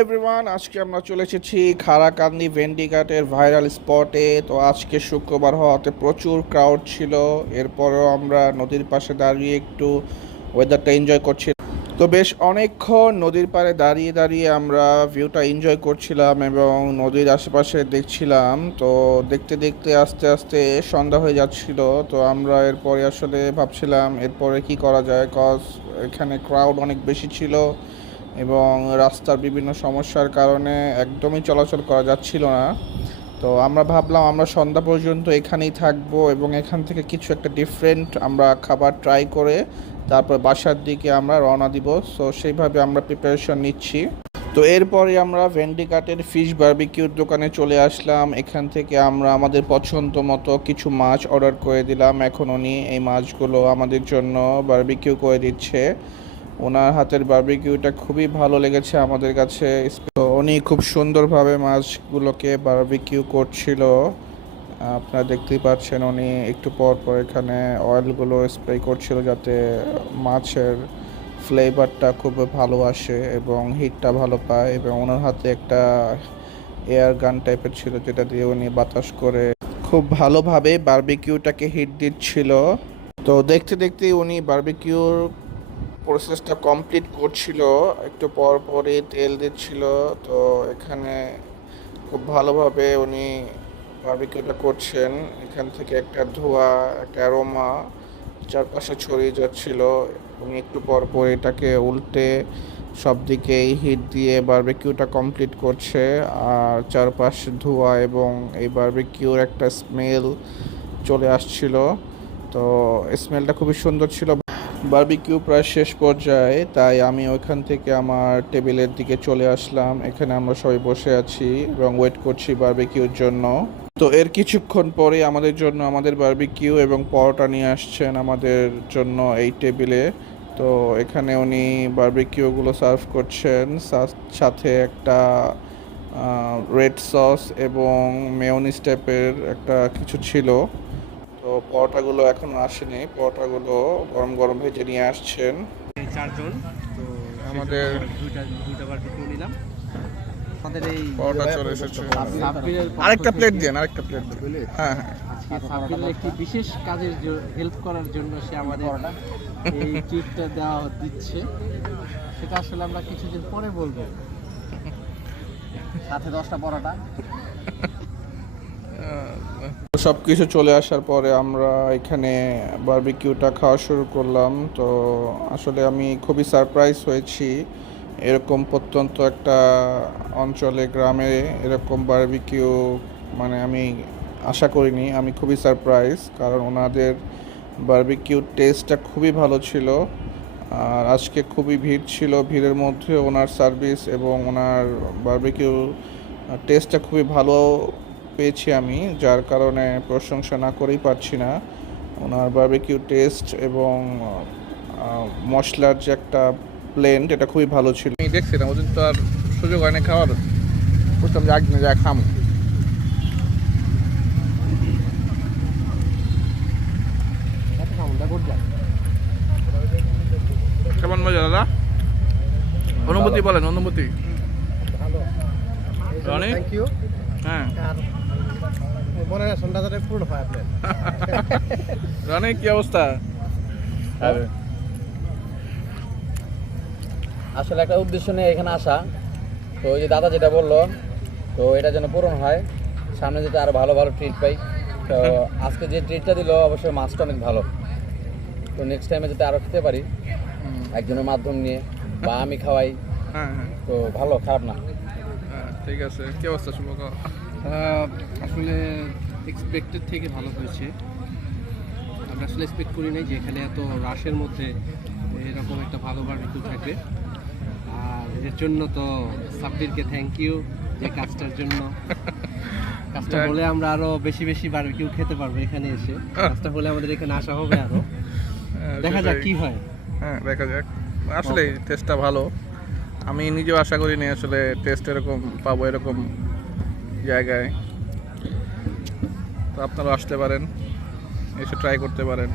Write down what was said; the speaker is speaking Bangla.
এভরিওয়ান, আজকে আমরা চলে এসেছি খারাকান্দি ভেন্ডিঘাটের ভাইরাল স্পটে। তো আজকে শুক্রবার হওয়াতে প্রচুর ক্রাউড ছিল। এরপরেও আমরা নদীর পাশে দাঁড়িয়ে একটু ওয়েদারটা এনজয় করছি। তো বেশ অনেকক্ষণ নদীর পাড়ে দাঁড়িয়ে দাঁড়িয়ে আমরা ভিউটা এনজয় করছিলাম এবং নদীর আশেপাশে দেখছিলাম। তো দেখতে দেখতে আস্তে আস্তে সন্ধ্যা হয়ে যাচ্ছিল। তো আমরা এরপরে আসলে ভাবছিলাম এরপরে কি করা যায়, কজ এখানে ক্রাউড অনেক বেশি ছিল এবং রাস্তার বিভিন্ন সমস্যার কারণে একদমই চলাচল করা যাচ্ছিল না। তো আমরা ভাবলাম আমরা সন্ধ্যা পর্যন্ত এখানেই থাকবো এবং এখান থেকে কিছু একটা ডিফারেন্ট আমরা খাবার ট্রাই করে তারপর বাসার দিকে আমরা রওনা দিব। সো সেইভাবে আমরা প্রিপারেশন নিচ্ছি। তো এরপরে আমরা ভেন্ডিঘাটের ফিশ বারবিকিউর দোকানে চলে আসলাম। এখান থেকে আমরা আমাদের পছন্দ মতো কিছু মাছ অর্ডার করে দিলাম। এখন উনি এই মাছগুলো আমাদের জন্য বারবিকিউ করে দিচ্ছে। ওনার হাতের বারবিকিউটা খুবই ভালো লেগেছে আমাদের কাছে। তো উনি খুব সুন্দরভাবে মাছগুলোকে বারবিকিউ করছিল। আপনারা দেখতেই পাচ্ছেন উনি একটু পর পর এখানে অয়েলগুলো স্প্রে করছিল যাতে মাছের ফ্লেভারটা খুব ভালো আসে এবং হিটটা ভালো পায়। এবং ওনার হাতে একটা এয়ার গান টাইপের ছিল যেটা দিয়ে উনি বাতাস করে খুব ভালোভাবে বারবিকিউটাকে হিট দিচ্ছিল। তো দেখতে দেখতেই উনি বারবিকিউর প্রসেসটা কমপ্লিট করছিল, একটু পর পরই তেল দিচ্ছিল। তো এখানে খুব ভালোভাবে উনি বারবিকিউটা করছেন। এখান থেকে একটা ধোঁয়া, একটা অ্যারোমা চারপাশে ছড়িয়ে যাচ্ছিল। উনি একটু পর পর এটাকে উল্টে সব দিকেই হিট দিয়ে বারবিকিউটা কমপ্লিট করছে। আর চারপাশ ধোঁয়া এবং এই বারবিকিউর একটা স্মেল চলে আসছিল। তো স্মেলটা খুবই সুন্দর ছিল। বারবিকিউ প্রায় শেষ পর্যায়ে, তাই আমি ওইখান থেকে আমার টেবিলের দিকে চলে আসলাম। এখানে আমরা সবাই বসে আছি এবং ওয়েট করছি বারবিকিউর জন্য। তো এর কিছুক্ষণ পরে আমাদের জন্য আমাদের বারবিকিউ এবং পরোটা নিয়ে আসছেন আমাদের জন্য এই টেবিলে। তো এখানে উনি বারবিকিউগুলো সার্ভ করছেন, সাথে একটা রেড সস এবং মেয়োনিজ টাইপের একটা কিছু ছিল। তো পরোটাগুলো এখনো আসেনি, পরোটাগুলো গরম গরম ভেজে নিয়ে আসছেন। চারজন, তো আমাদের দুইটা বারবিকিউ নিলাম। আমাদের এই পরোটা চলে এসেছে। সাব্বিরের আরেকটা প্লেট দেন, আরেকটা প্লেট দেন। হ্যাঁ হ্যাঁ, আজকে সাব্বিরের একটি বিশেষ কাজের হেল্প করার জন্য সে আমাদের এই ট্রিটটা দিচ্ছে। সেটা আসলে আমরা কিছুদিন পরে বলবো। সাথে 10টা পরোটা। সব কিছু চলে আসার পরে আমরা এখানে বারবিকিউটা খাওয়া শুরু করলাম। তো আসলে আমি খুবই সারপ্রাইজ হয়েছি, এরকম প্রত্যন্ত একটা অঞ্চলে গ্রামে এরকম বারবিকিউ মানে আমি আশা করিনি। আমি খুবই সারপ্রাইজ, কারণ ওনাদের বারবিকিউ টেস্টটা খুবই ভালো ছিল। আর আজকে খুবই ভিড় ছিল, ভিড়ের মধ্যে ওনার সার্ভিস এবং ওনার বারবিকিউ টেস্টটা খুবই ভালো পেয়েছি আমি, যার কারণে প্রশংসা না করেই পারছি না। ওনার বারবিকিউ টেস্ট এবং মশলার যে একটা ব্লেন্ড, এটা খুবই ভালো ছিল। আমি দেখছিলাম ওদিন তো আর সুযোগ হয় না খাওয়ার, বুঝতাম যে একদিনে যা খাম। কেমন মজা দাদা? অনুভূতি বলেন, অনুভূতি। Roni, thank you. হ্যাঁ মনে হয় সন্ধ্যাটা পূর্ণ হয় আপনার। রনি, কি অবস্থা? আসলে একটা উদ্দেশ্য নিয়ে এখানে আসা। তো ওই যে দাদা যেটা বললো, তো এটা যেন পূরণ হয়, সামনে যেটা আরো ভালো ভালো ট্রিট পাই। তো আজকে যে ট্রিটটা দিল অবশ্যই মাছটা অনেক ভালো। তো নেক্সট টাইমে যাতে আরো খেতে পারি একজনের মাধ্যম নিয়ে, বা আমি খাওয়াই। হ্যাঁ হ্যাঁ, তো ভালো, খারাপ না। ঠিক আছে। কি অবস্থা শুভক? আসলে এক্সপেক্টেড থেকে ভালো হয়েছে। আমরা আসলে এক্সপেক্ট করি নাই যে এখানে এত রাশের মধ্যে এরকম একটা ভালো বারবিকিউ থাকবে। আর এর জন্য তো সাব্বিরকে থ্যাংক ইউ, যে কাজটার জন্য। কাজটা হলে আমরা আরো বেশি বেশি বারবিকিউ খেতে পারবো এখানে এসে। কাজটা হলে আমাদের এখানে আসা হবে আরো। দেখা যাক কি হয়। হ্যাঁ, দেখা যাক। আসলে টেস্টটা ভালো, আমি নিজেও আশা করিনি আসলে টেস্ট এরকম পাবো এরকম জায়গায়। তো আপনারা আসতে পারেন, এসে ট্রাই করতে পারেন।